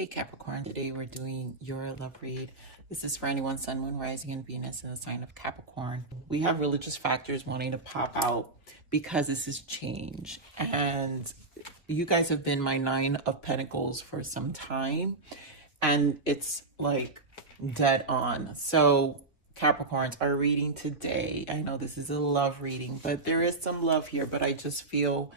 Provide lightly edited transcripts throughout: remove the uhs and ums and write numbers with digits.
Hey Capricorn, today we're doing your love read. This is for anyone, Sun, Moon, Rising, and Venus in the sign of Capricorn. We have religious factors wanting to pop out because this is change. And you guys have been my Nine of Pentacles for some time. And it's like dead on. So Capricorns, our reading today, I know this is a love reading, but there is some love here, but I just feel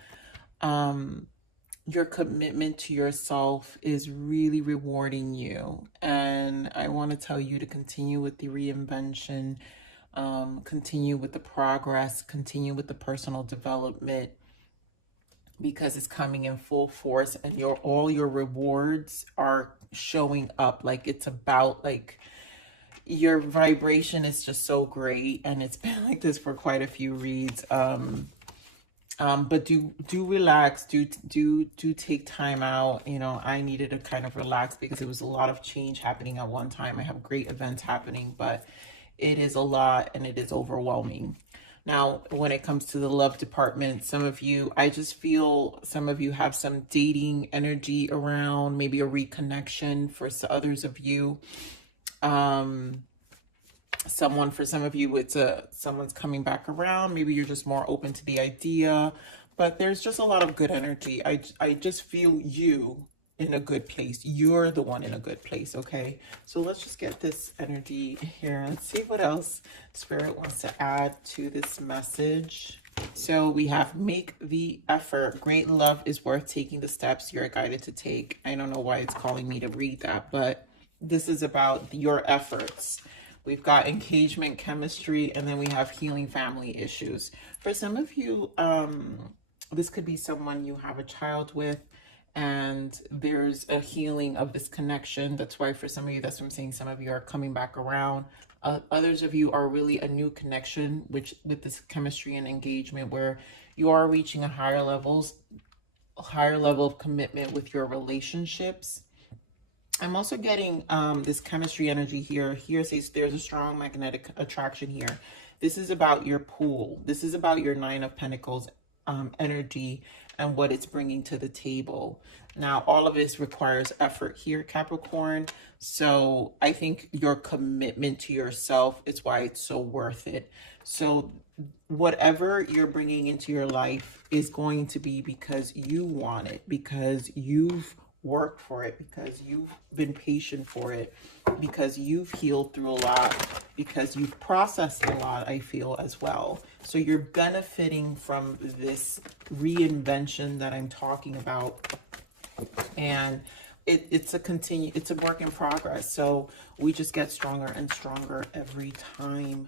your commitment to yourself is really rewarding you. And I want to tell you to continue with the reinvention, continue with the progress, continue with the personal development, because it's coming in full force, and all your rewards are showing up. Like, it's about, like, your vibration is just so great, and it's been like this for quite a few reads. But do relax, do take time out. You know, I needed to kind of relax because it was a lot of change happening at one time. I have great events happening, but it is a lot and it is overwhelming. Now, when it comes to the love department, some of you, I just feel some of you have some dating energy around, maybe a reconnection for others of you. For some of you, it's someone's coming back around. Maybe you're just more open to the idea, but there's just a lot of good energy. I just feel you in a good place. You're the one in a good place. Okay, so let's just get this energy here and see what else Spirit wants to add to this message. So we have make the effort. Great love is worth taking the steps you're guided to take. I don't know why it's calling me to read that, but this is about your efforts. We've got engagement, chemistry, and then we have healing family issues. For some of you, this could be someone you have a child with, and there's a healing of this connection. That's why for some of you, that's what I'm saying, some of you are coming back around. Others of you are really a new connection, which with this chemistry and engagement, where you are reaching a higher level of commitment with your relationships. I'm also getting this chemistry energy here. Here says there's a strong magnetic attraction here. This is about your pool. This is about your Nine of Pentacles energy and what it's bringing to the table. Now, all of this requires effort here, Capricorn. So I think your commitment to yourself is why it's so worth it. So whatever you're bringing into your life is going to be because you want it, because you've worked for it, because you've been patient for it, because you've healed through a lot, because you've processed a lot, I feel, as well. So you're benefiting from this reinvention that I'm talking about, and it's a work in progress. So we just get stronger and stronger every time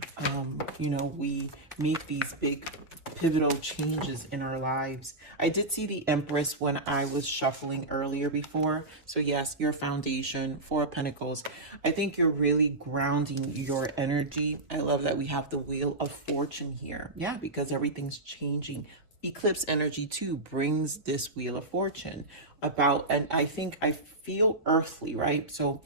you know, we make these big pivotal changes in our lives. I did see the Empress when I was shuffling earlier before. So yes, your foundation, Four of Pentacles. I think you're really grounding your energy. I love that we have the Wheel of Fortune here. Yeah, because everything's changing. Eclipse energy too brings this Wheel of Fortune about, and I think I feel earthly, right? So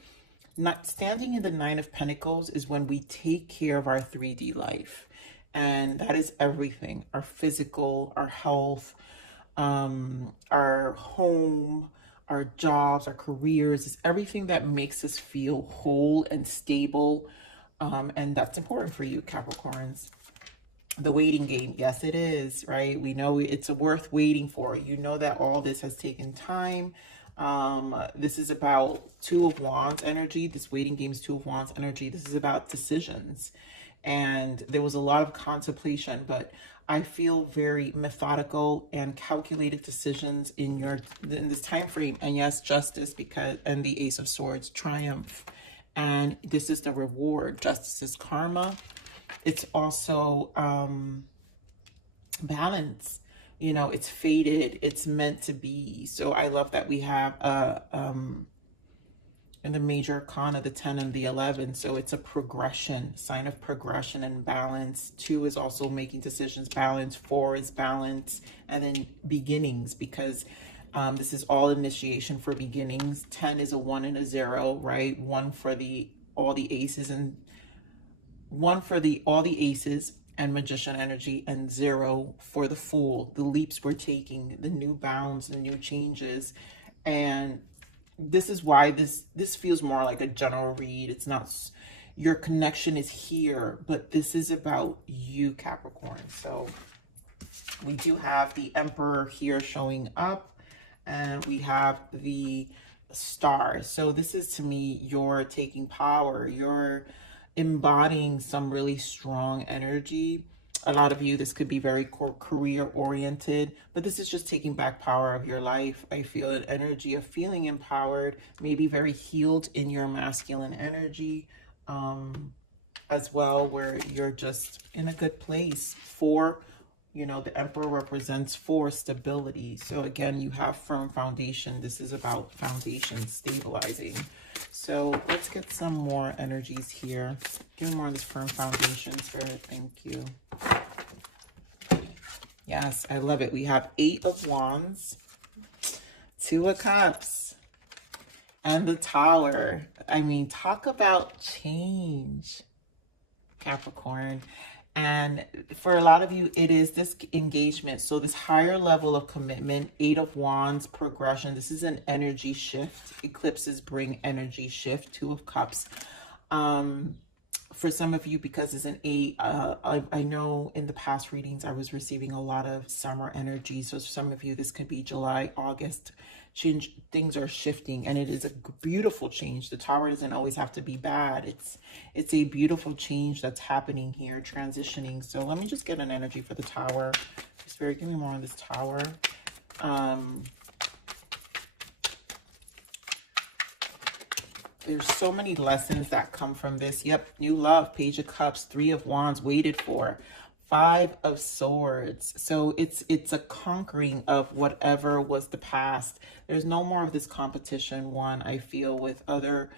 not standing in the Nine of Pentacles is when we take care of our 3D life. And that is everything: our physical, our health, our home, our jobs, our careers. It's everything that makes us feel whole and stable. And that's important for you, Capricorns. The waiting game, yes, it is, right? We know it's worth waiting for. You know that all this has taken time. This is about Two of Wands energy. This waiting game is Two of Wands energy. This is about decisions. And there was a lot of contemplation, but I feel very methodical and calculated decisions in this time frame. And yes, justice, and the Ace of Swords, triumph. And this is the reward. Justice is karma. It's also balance. You know, it's fated. It's meant to be. So I love that we have in the major arcana, the 10 and the 11. So it's a progression, sign of progression and balance. 2 is also making decisions, balance. 4 is balance, and then beginnings, because this is all initiation for beginnings. 10 is a 1 and a 0, right? 1 for all the aces, and 1 for all the aces and magician energy, and 0 for the Fool, the leaps we're taking, the new bounds, the new changes. And this is why this feels more like a general read. It's not, your connection is here, but this is about you, Capricorn. So we do have the Emperor here showing up, and we have the Star. So this is, to me, you're taking power. You're embodying some really strong energy. A lot of you, this could be very career oriented, but this is just taking back power of your life. I feel an energy of feeling empowered, maybe very healed in your masculine energy, as well, where you're just in a good place. For, you know, the Emperor represents for stability. So again, you have firm foundation. This is about foundation stabilizing. So let's get some more energies here. Give me more of this firm foundation, Spirit. Thank you. Yes, I love it. We have 8 of Wands, 2 of Cups, and the Tower. I mean, talk about change, Capricorn. And for a lot of you, it is this engagement. So this higher level of commitment, 8 of Wands, progression. This is an energy shift. Eclipses bring energy shift. 2 of Cups. For some of you, because it's an 8, I know in the past readings, I was receiving a lot of summer energy. So some of you, this could be July, August. Change, things are shifting, and it is a beautiful change. The Tower doesn't always have to be bad. It's a beautiful change that's happening here, transitioning. So let me just get an energy for the Tower. Spirit, give me more on this Tower. There's so many lessons that come from this. Yep, new love, Page of Cups, 3 of Wands, waited for, 5 of Swords. So it's a conquering of whatever was the past. There's no more of this competition, one, I feel, with other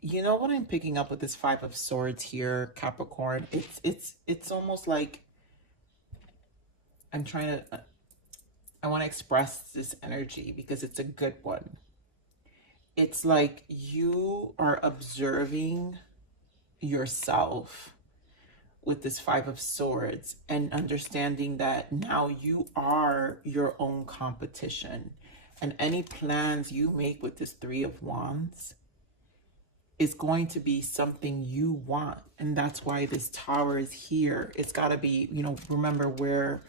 you know what I'm picking up with this 5 of Swords here, Capricorn? It's almost like I'm trying to I want to express this energy because it's a good one. It's like you are observing yourself with this 5 of Swords and understanding that now you are your own competition. And any plans you make with this 3 of Wands is going to be something you want. And that's why this Tower is here. It's got to be, you know, remember where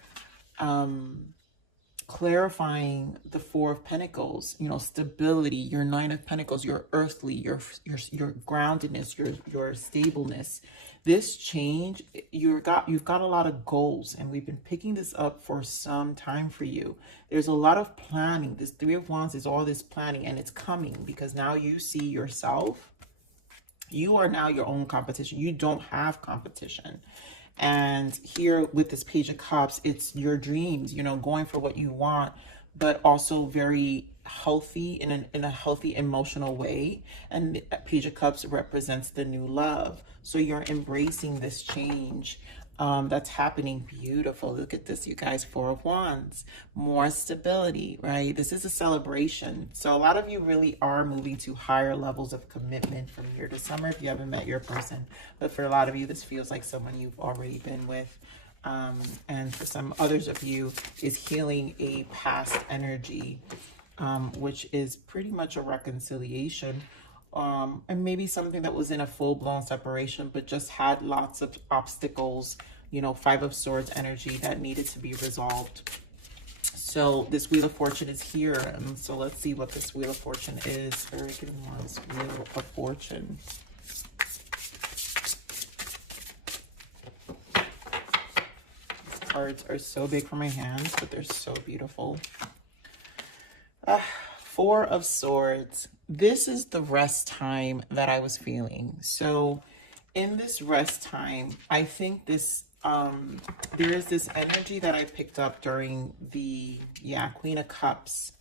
clarifying the 4 of Pentacles, you know, stability, your 9 of Pentacles, your earthly, your groundedness, your stableness. This change, you've got a lot of goals, and we've been picking this up for some time for you. There's a lot of planning. This 3 of Wands is all this planning, and it's coming because now you see yourself. You are now your own competition. You don't have competition. And here with this Page of Cups, it's your dreams, you know, going for what you want, but also very healthy in a healthy emotional way. And the Page of Cups represents the new love. So you're embracing this change that's happening. Beautiful. Look at this, you guys. 4 of Wands, more stability, right? This is a celebration. So a lot of you really are moving to higher levels of commitment from year to summer if you haven't met your person. But for a lot of you, this feels like someone you've already been with. And for some others of you, is healing a past energy, which is pretty much a reconciliation. And maybe something that was in a full-blown separation, but just had lots of obstacles, you know, 5 of Swords energy that needed to be resolved. So this Wheel of Fortune is here. And so let's see what this Wheel of Fortune is. Very good one, this Wheel of Fortune. These cards are so big for my hands, but they're so beautiful. 4 of Swords. This is the rest time that I was feeling. So in this rest time, I think this, there is this energy that I picked up during the, Queen of Cups.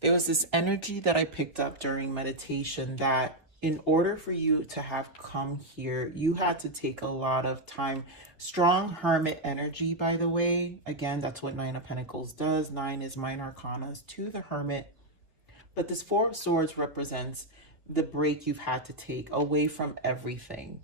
There was this energy that I picked up during meditation that in order for you to have come here, you had to take a lot of time. Strong Hermit energy, by the way. Again, that's what 9 of Pentacles does. 9 is minor arcanas to the Hermit. But this 4 of Swords represents the break you've had to take away from everything.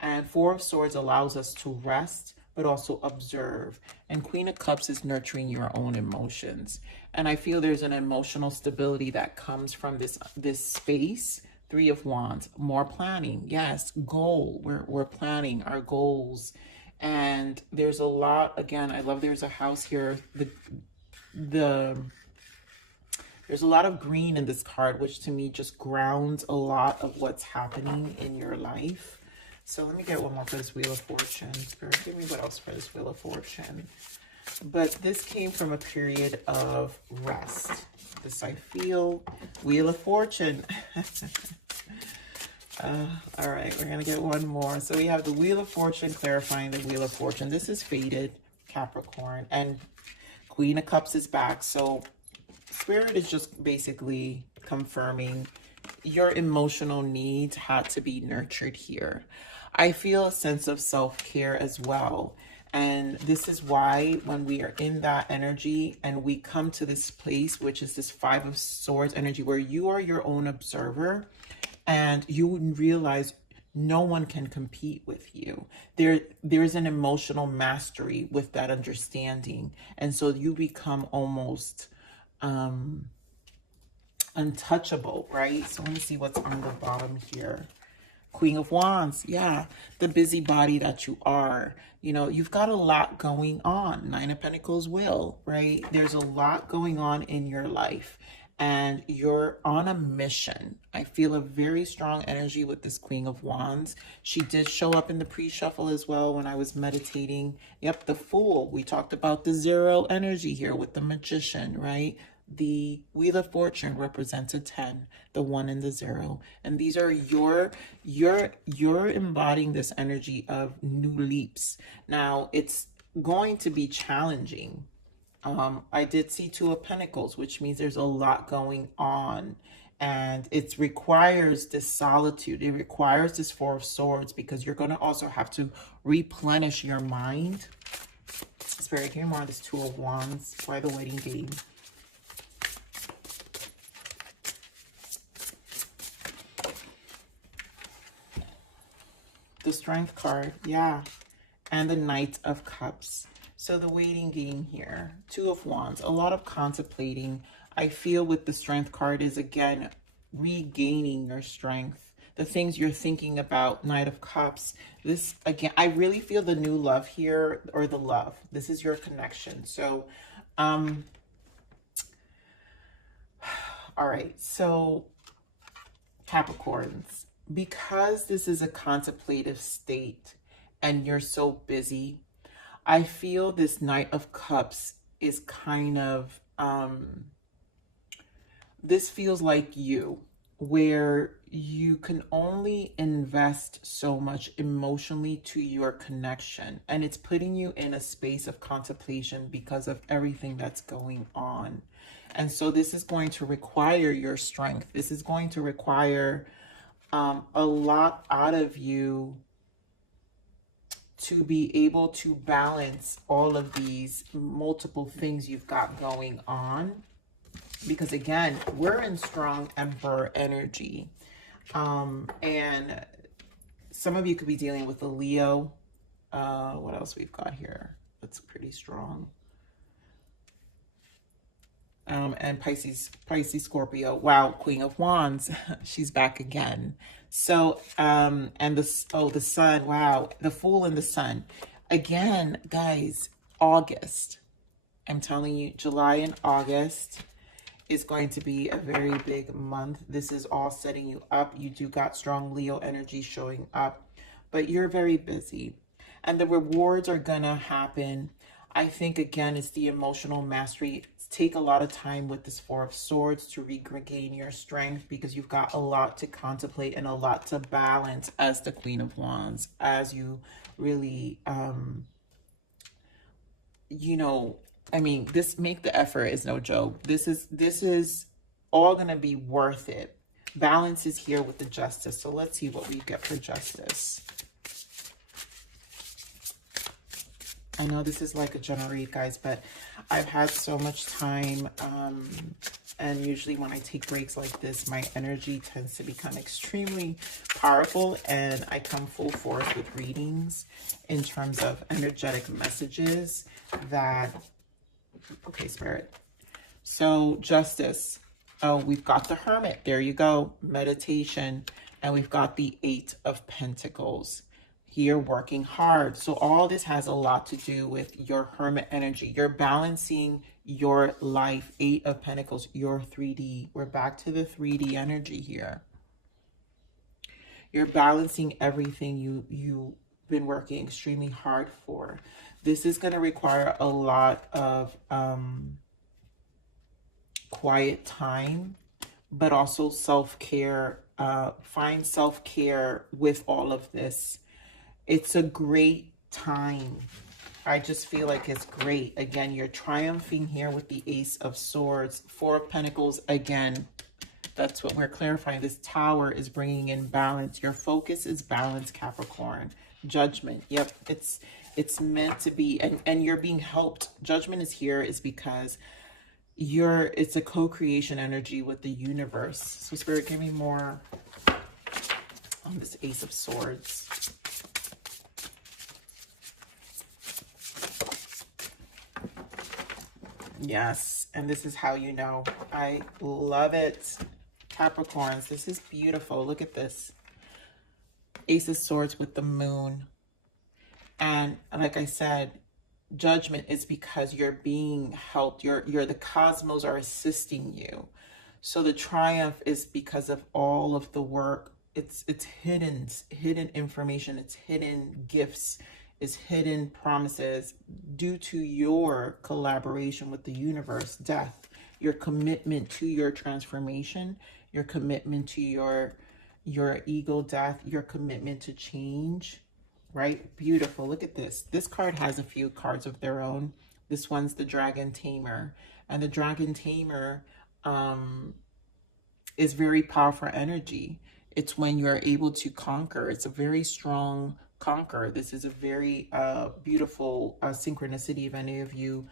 And 4 of Swords allows us to rest, but also observe. And Queen of Cups is nurturing your own emotions. And I feel there's an emotional stability that comes from this space. Three of Wands, more planning. Yes, goal. We're planning our goals. And there's a lot, again, I love there's a house here. There's a lot of green in this card, which to me just grounds a lot of what's happening in your life. So let me get one more for this Wheel of Fortune. Spirit, give me what else for this Wheel of Fortune. But this came from a period of rest. This I feel. Wheel of Fortune. All right, we're going to get one more. So we have the Wheel of Fortune clarifying the Wheel of Fortune. This is faded, Capricorn. And Queen of Cups is back. So Spirit is just basically confirming your emotional needs had to be nurtured here. I feel a sense of self-care as well. And this is why when we are in that energy and we come to this place, which is this Five of Swords energy, where you are your own observer and you realize no one can compete with you. There's an emotional mastery with that understanding. And so you become almost untouchable, right? So let me see what's on the bottom here. Queen of Wands, yeah, the busybody that you are. You know, you've got a lot going on. Nine of Pentacles will, right? There's a lot going on in your life and you're on a mission. I feel a very strong energy with this Queen of Wands. She did show up in the pre-shuffle as well when I was meditating. Yep, the Fool. We talked about the zero energy here with the Magician, right? The Wheel of Fortune represents a 10, the 1 and the 0. And these are you're embodying this energy of new leaps. Now, it's going to be challenging. I did see Two of Pentacles, which means there's a lot going on. And it requires this solitude. It requires this Four of Swords because you're going to also have to replenish your mind. Spirit, give me more on this Two of Wands. Why the waiting game? The Strength card, yeah, and the Knight of Cups. So the waiting game here, Two of Wands, a lot of contemplating. I feel with the Strength card is, again, regaining your strength. The things you're thinking about, Knight of Cups. This, again, I really feel the new love here, or the love. This is your connection. So, all right, so Capricorns. Because this is a contemplative state and you're so busy, I feel this Knight of Cups is kind of, this feels like you, where you can only invest so much emotionally to your connection. And it's putting you in a space of contemplation because of everything that's going on. And so this is going to require your strength. This is going to require a lot out of you to be able to balance all of these multiple things you've got going on. Because again, we're in strong Emperor energy. And some of you could be dealing with a Leo. What else we've got here? That's pretty strong. And Pisces, Scorpio. Wow, Queen of Wands, she's back again. So, and the Sun, wow, the Fool and the Sun. Again, guys, August. I'm telling you, July and August is going to be a very big month. This is all setting you up. You do got strong Leo energy showing up, but you're very busy. And the rewards are gonna happen. I think, again, it's the emotional mastery. Take a lot of time with this Four of Swords to regain your strength because you've got a lot to contemplate and a lot to balance as the Queen of Wands, as you really, you know, I mean, this make the effort is no joke. This is all going to be worth it. Balance is here with the Justice. So let's see what we get for Justice. I know this is like a generate, guys, but I've had so much time And usually when I take breaks like this, my energy tends to become extremely powerful, and I come full force with readings in terms of energetic messages that, okay, Spirit. So Justice, oh, we've got the Hermit, there you go, meditation, and we've got the 8 of Pentacles. Here working hard. So all this has a lot to do with your Hermit energy. You're balancing your life. 8 of Pentacles, your 3D. We're back to the 3D energy here. You're balancing everything you've been working extremely hard for. This is going to require a lot of quiet time, but also self-care. Find self-care with all of this. It's a great time. I just feel like it's great. Again, you're triumphing here with the Ace of Swords. 4 of Pentacles, again, that's what we're clarifying. This Tower is bringing in balance. Your focus is balance, Capricorn. Judgment, yep, it's meant to be, and you're being helped. Judgment is here is because it's a co-creation energy with the universe. So Spirit, give me more on this Ace of Swords. Yes, and this is how you know. I love it. Capricorns, this is beautiful. Look at this. Ace of Swords with the Moon. And like I said, Judgment is because you're being helped. The cosmos are assisting you. So the Triumph is because of all of the work. It's hidden information. It's hidden gifts. Is hidden promises due to your collaboration with the universe. Death, your commitment to your transformation, your commitment to your ego death, your commitment to change, right? Beautiful. Look at this. This card has a few cards of their own. This one's the Dragon Tamer, and the Dragon Tamer is very powerful energy. It's when you're able to conquer. It's a very strong conquer. This is a very beautiful synchronicity if any of you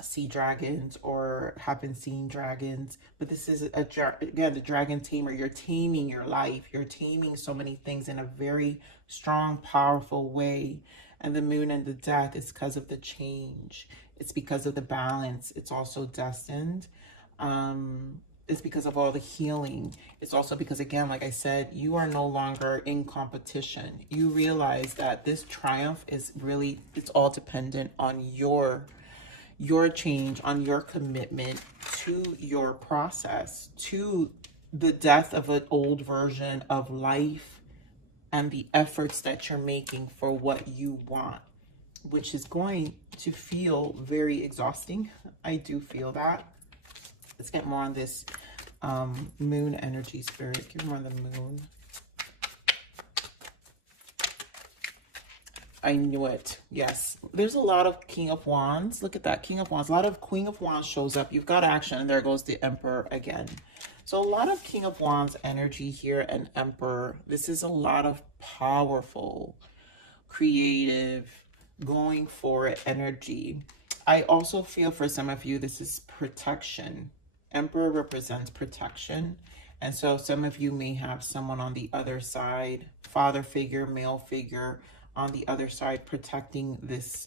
see dragons or have been seeing dragons. But this is again the Dragon Tamer. You're taming your life. You're taming so many things in a very strong, powerful way. And the Moon and the Death is because of the change. It's because of the balance. It's also destined. It's because of all the healing. It's also because, again, like I said, you are no longer in competition. You realize that this triumph is really, it's all dependent on your change, on your commitment to your process, to the death of an old version of life and the efforts that you're making for what you want, which is going to feel very exhausting. I do feel that. Let's get more on this Moon energy, Spirit. Give me more on the Moon. I knew it. Yes. There's a lot of King of Wands. Look at that. King of Wands. A lot of Queen of Wands shows up. You've got action. And there goes the Emperor again. So a lot of King of Wands energy here and Emperor. This is a lot of powerful, creative, going for it energy. I also feel for some of you, this is protection. Emperor represents protection. And so some of you may have someone on the other side, father figure, male figure on the other side protecting this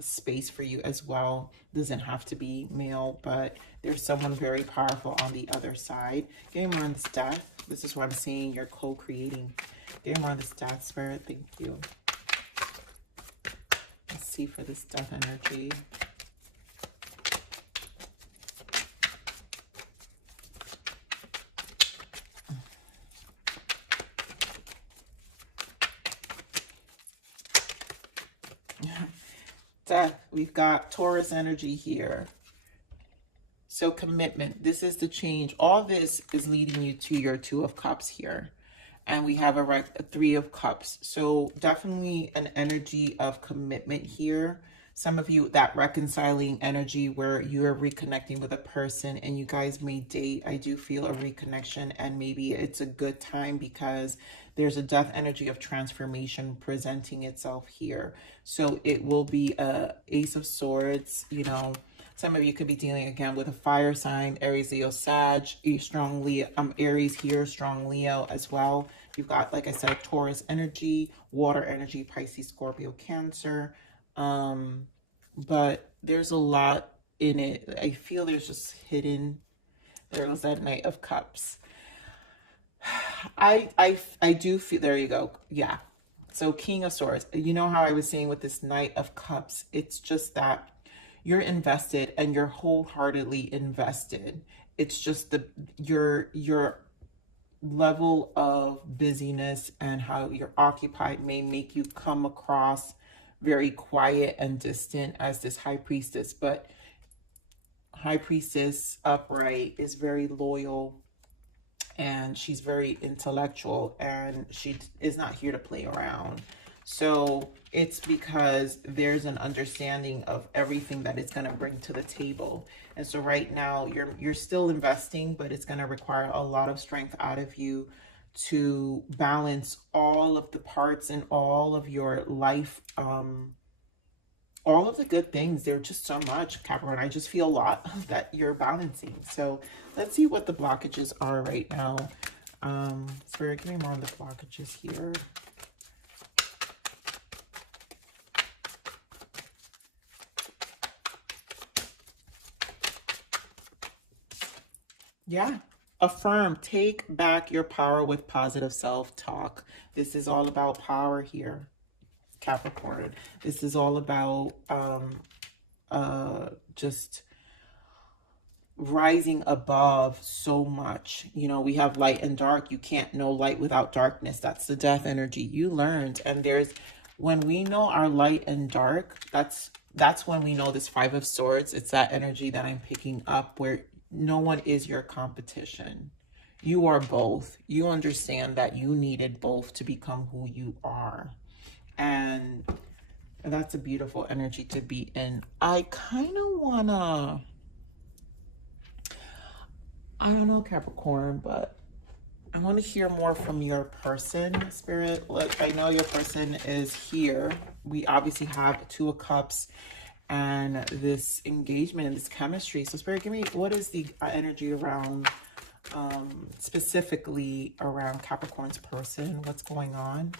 space for you as well. Doesn't have to be male, but there's someone very powerful on the other side. Getting more on this Death. This is what I'm saying. You're co-creating. Getting more on this Death, Spirit. Thank you. Let's see for this Death energy. Death, we've got Taurus energy here. So commitment, this is the change. All this is leading you to your 2 of Cups here. And we have a 3 of Cups. So definitely an energy of commitment here. Some of you, that reconciling energy where you're reconnecting with a person and you guys may date. I do feel a reconnection, and maybe it's a good time because there's a Death energy of transformation presenting itself here. So it will be a Ace of Swords, you know, Some of you could be dealing again with a fire sign, Aries, Leo, Sag, a strong Leo, Aries here, strong Leo as well. You've got, like I said, Taurus energy, water energy, Pisces, Scorpio, Cancer. But there's a lot in it. I feel there's just hidden. There was that Knight of Cups. I do feel, there you go. Yeah. So King of Swords, you know how I was saying with this Knight of Cups, it's just that you're invested and you're wholeheartedly invested. It's just your level of busyness and how you're occupied may make you come across very quiet and distant as this High Priestess, but High Priestess upright is very loyal and she's very intellectual and she is not here to play around. So it's because there's an understanding of everything that it's going to bring to the table. And so right now you're still investing, but it's going to require a lot of strength out of you to balance all of the parts and all of your life, all of the good things. They're just so much, Capricorn. I just feel a lot that you're balancing. So let's see what the blockages are right now. Spirit, give me more on the blockages here. Yeah. Affirm, take back your power with positive self-talk. This is all about power here, Capricorn. This is all about just rising above so much. You know, we have light and dark. You can't know light without darkness. That's the death energy you learned. And there's, when we know our light and dark, that's when we know this Five of Swords. It's that energy that I'm picking up where no one is your competition. You are both. You understand that you needed both to become who you are. And that's a beautiful energy to be in. I kind of want to, I don't know, Capricorn, but I want to hear more from your person, Spirit. Look, I know your person is here. We obviously have Two of Cups and this engagement and this chemistry. So Spirit, give me, what is the energy around, specifically around Capricorn's person? What's going on?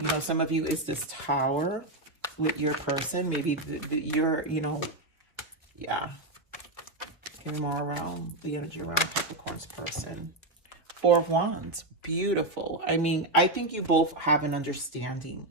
You know, some of you is this Tower with your person. Maybe you're, you know, yeah. Give me more around the energy around Capricorn's person. Four of Wands, beautiful. I mean, I think you both have an understanding.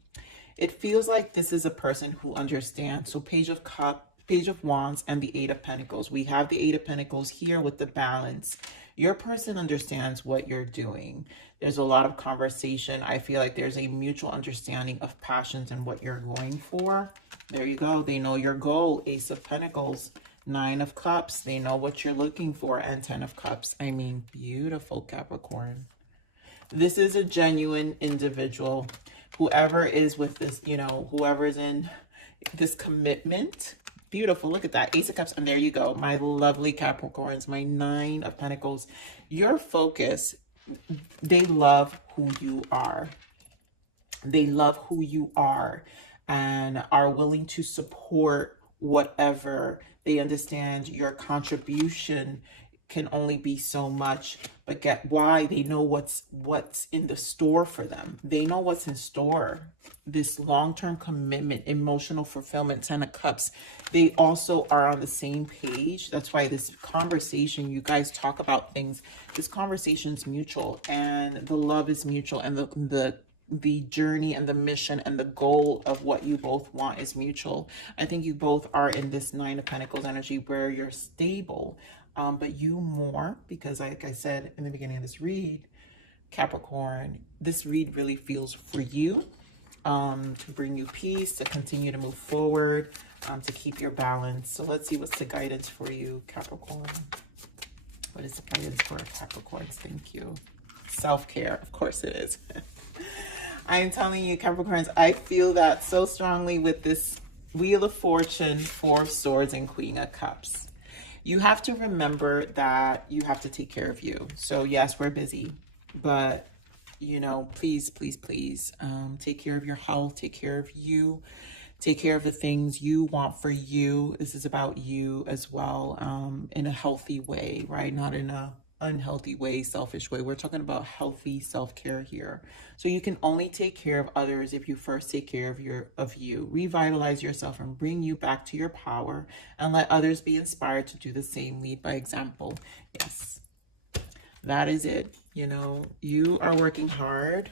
It feels like this is a person who understands. So Page of Cups, Page of Wands, and the Eight of Pentacles. We have the Eight of Pentacles here with the balance. Your person understands what you're doing. There's a lot of conversation. I feel like there's a mutual understanding of passions and what you're going for. There you go. They know your goal. Ace of Pentacles, Nine of Cups. They know what you're looking for. And Ten of Cups. I mean, beautiful, Capricorn. This is a genuine individual. Whoever is with this, you know, whoever is in this commitment. Beautiful. Look at that. Ace of Cups. And there you go. My lovely Capricorns. My Nine of Pentacles. Your focus. They love who you are. They love who you are and are willing to support whatever. They understand your contribution can only be so much, but get why they know what's in the store for them. They know what's in store. This long-term commitment, emotional fulfillment, Ten of Cups. They also are on the same page. That's why this conversation, you guys talk about things. This conversation's mutual, and the love is mutual, and the journey and the mission and the goal of what you both want is mutual. I think you both are in this Nine of Pentacles energy where you're stable. But you more, because like I said in the beginning of this read, Capricorn, this read really feels for you, to bring you peace, to continue to move forward, to keep your balance. So let's see what's the guidance for you, Capricorn. What is the guidance for Capricorns? Thank you. Self-care, of course it is. I am telling you, Capricorns, I feel that so strongly with this Wheel of Fortune, Four of Swords, and Queen of Cups. You have to remember that you have to take care of you. So yes, we're busy, but you know, please, please, please, take care of your health, take care of you, take care of the things you want for you. This is about you as well, in a healthy way, right? Not in a unhealthy way, selfish way. We're talking about healthy self-care here. So you can only take care of others if you first take care of you. Revitalize yourself and bring you back to your power, and let others be inspired to do the same. Lead by example. Yes, that is it. You know, you are working hard,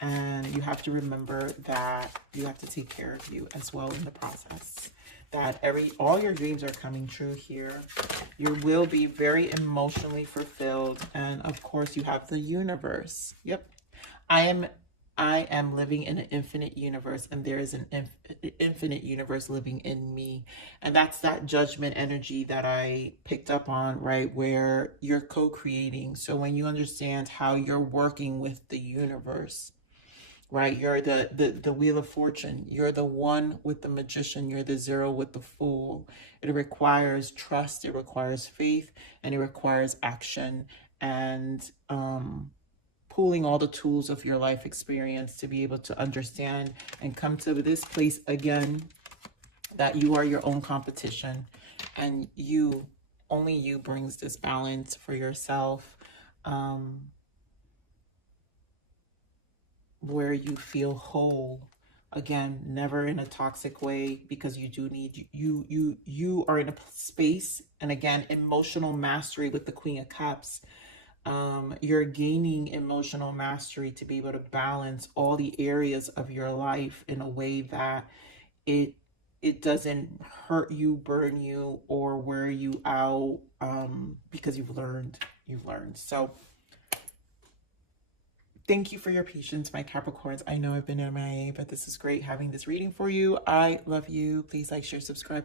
and you have to remember that you have to take care of you as well in the process. That all your dreams are coming true here. You will be very emotionally fulfilled. And of course, you have the universe. Yep. I am living in an infinite universe, and there is an infinite universe living in me. And that's that judgment energy that I picked up on, right? Where you're co-creating. So when you understand how you're working with the universe, right? You're the wheel of fortune. You're the one with the magician. You're the zero with the fool. It requires trust. It requires faith, and it requires action, and pooling all the tools of your life experience to be able to understand and come to this place again, that you are your own competition, and only you brings this balance for yourself. Where you feel whole, again, never in a toxic way, because you do need you are in a space. And again, emotional mastery with the Queen of Cups. You're gaining emotional mastery to be able to balance all the areas of your life in a way that it doesn't hurt you, burn you, or wear you out, because you've learned. So thank you for your patience, my Capricorns. I know I've been MIA, but this is great having this reading for you. I love you. Please like, share, subscribe.